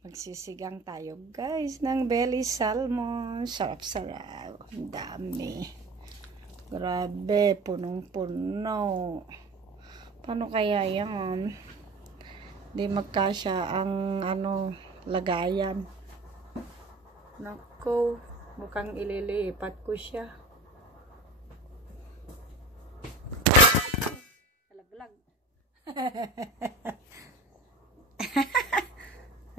Magsisigang tayo guys ng belly salmon. Sarap-sarap. Ang dami. Grabe, punong-puno. Paano kaya yan? Di magkasya ang lagayan. Nako, mukhang ililipat ko siya. Alaglag.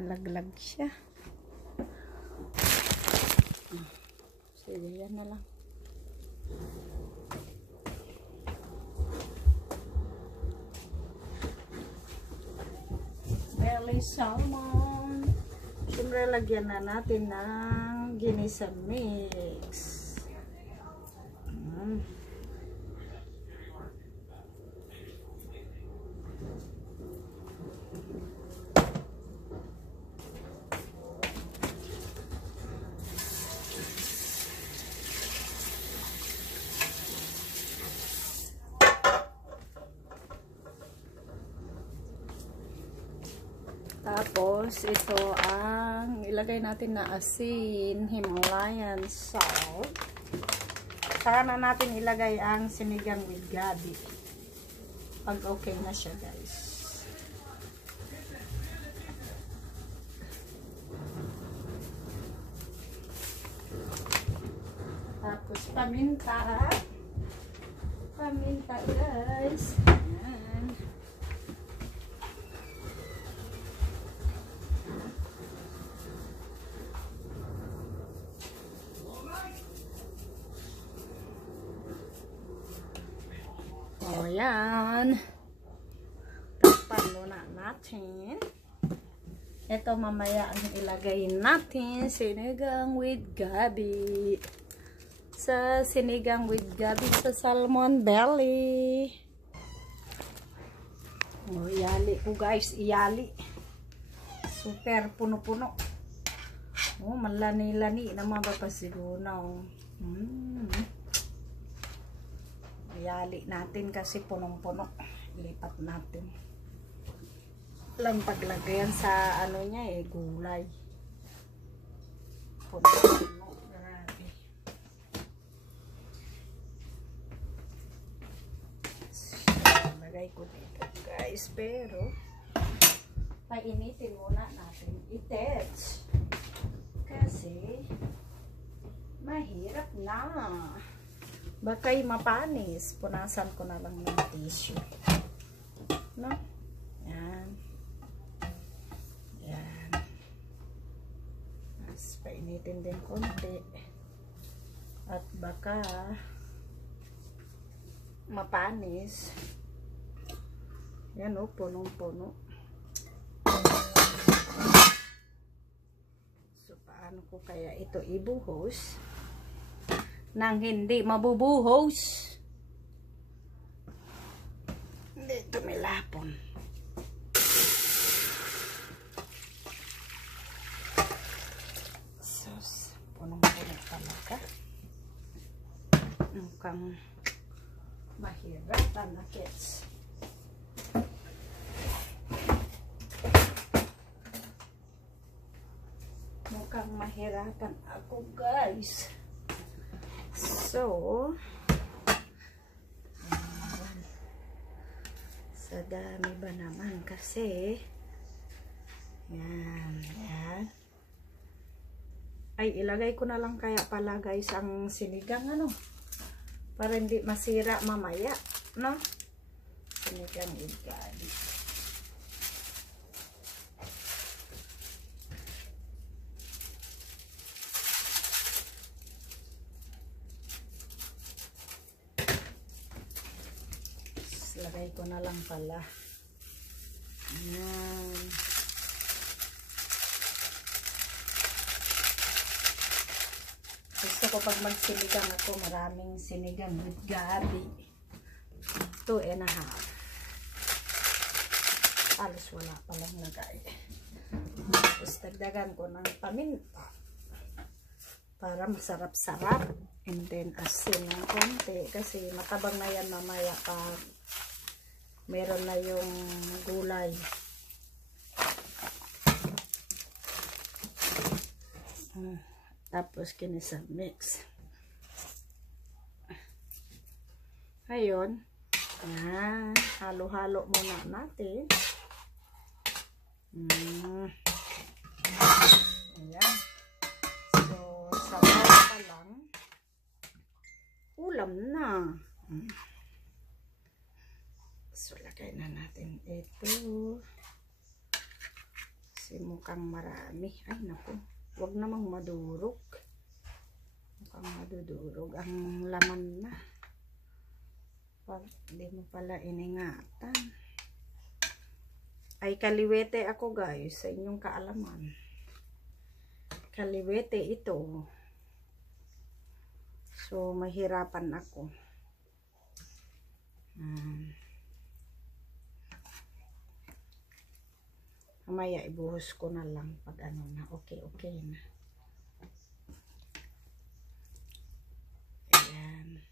Alaglag siya. Sige, yan na lang. Belly salmon. Siyempre, lagyan na natin ng ginisa mix. Tapos, ito ang ilagay natin na asin, Himalayan salt. Saka na natin ilagay ang sinigang with gabi. Pag okay na siya, guys. Tapos, paminta. Paminta, guys. Ayan. O yan. Takpan muna natin. Ito mamaya ang ilagay natin. Sinigang with gabi. Sa sinigang with gabi sa salmon belly. O iyali ko guys. Iyali. Super puno-puno. O malani-lani naman ba pa siguro na. Iyali natin kasi punong-puno. Lipat natin. Lang paglagyan sa niya gulay. Punong-puno. Grabe. Lagay ko dito guys. Pero painitin muna natin itets. Kasi mahirap na. Bakay mapanis. Punasan ko na lang ng tissue. No? Yan. Yan. Mas painitin din konti. At baka mapanis. Yan o, punong-puno. So, paano ko kaya ito ibuhos? Nang hindi mabubuhos. Hindi tumilapon. Sus, punong-puno talaga. Mukhang mahirapan na kids. Mukhang mahirapan ako guys. So, sa dami ba naman kasi, yan, yan. Ay, ilagay ko na lang kaya pala guys ang sinigang para hindi masira mamaya, no? Sinigang igadi. Lagay ko na lang pala. Ayan. Gusto ko pag magsinigang ako, maraming sinigang with gabi. 2.5. Alos wala palang lagay. Tapos dagdagan ko ng paminta. Para masarap-sarap. And then asin ng konti. Kasi matabang na yan mamaya pag meron na yung gulay. Tapos kinisa mix. Ngayon, yan, halo-halo muna natin. Ayan. So, sabaw pa lang. Ulam na. So, lagay na natin ito. Kasi mukhang marami. Ay, naku. Huwag namang madurog. Mukhang madudurog ang laman na. Hindi mo pala iningatan. Ay, kaliwete ako guys, sa inyong kaalaman. Kaliwete ito. So, mahirapan ako. Mamaya ibuhos ko na lang pag ano na. Okay na. Ayan.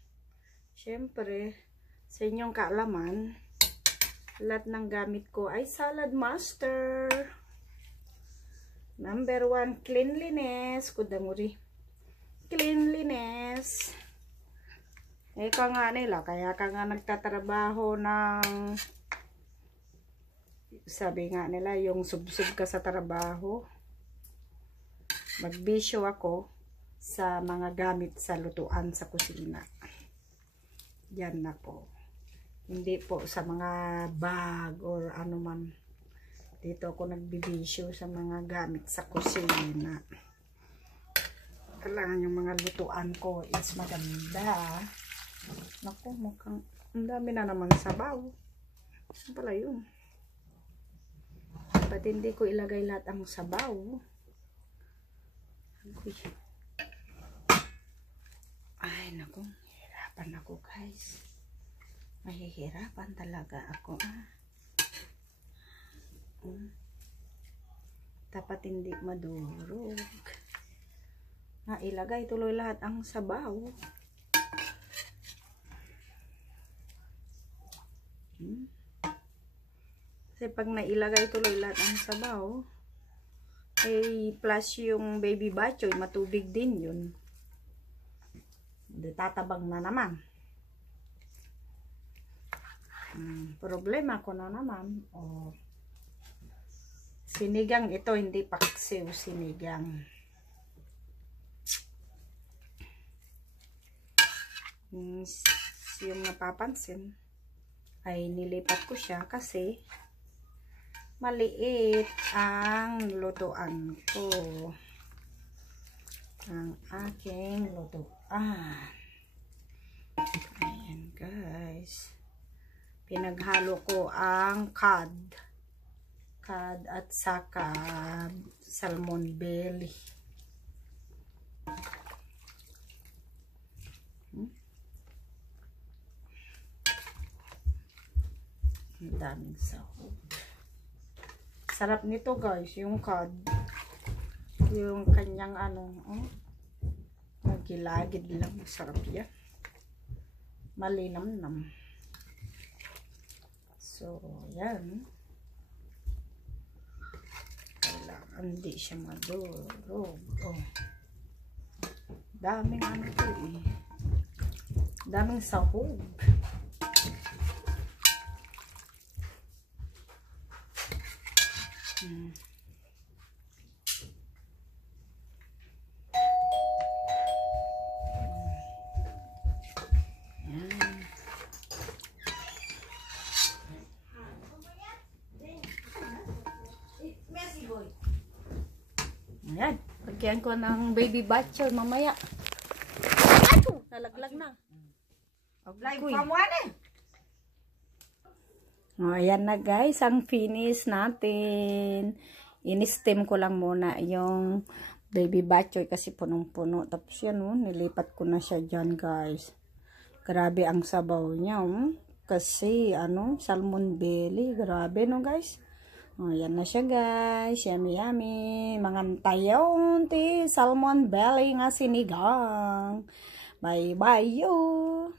Siyempre, sa inyong kaalaman, lahat ng gamit ko ay Salad Master. Number 1, cleanliness. Kudamuri. Cleanliness. Ika nga nila, kaya ka nga nagtatrabaho ng, sabi nga nila, yung subsub ka sa trabaho. Magbisyo ako sa mga gamit sa lutuan sa kusina. Yan na po. Hindi po sa mga bag or ano man. Dito ako nagbibisyo sa mga gamit sa kusina. Kailangan yung mga lutuan ko is maganda. Naku, mukhang ang dami na naman sabaw. Saan pala yun? Ba't hindi ko ilagay lahat ang sabaw? Ay, naku. Hirapan ako, guys. Mahihirapan talaga ako, Dapat hindi madurog. Ilagay tuloy lahat ang sabaw. Kasi pag nailagay tuloy lahat ang sabaw, plus yung baby batchoy, matubig din yun. Tatabang na naman. Problema ko na naman. Sinigang ito, hindi paksiw, sinigang. Yung napapansin ay nilipat ko siya kasi maliit ang lutuan ko. Ang aking lutuan. Ayan guys. Pinaghalo ko ang cod at saka salmon belly. Ang daming sahog. Sarap nito guys, yung cod. Yung kanyang magilagid lang. Sarap yan. Malinamnam. So, yan. Kailangan hindi siya madurog. Daming ito daming sahog. Ayan, lagyan ko ng baby batchoy mamaya. Ato, nalaglag na. Ayan na guys, ang finish natin. In-steam ko lang muna yung baby batchoy kasi punong-puno. Tapos yan, nilipat ko na siya dyan guys. Grabe ang sabaw niya. Kasi, salmon belly. Grabe no guys. Ayan na siya guys. Yummy yummy. Mga tayon salmon belly nga sinigang. Bye bye you.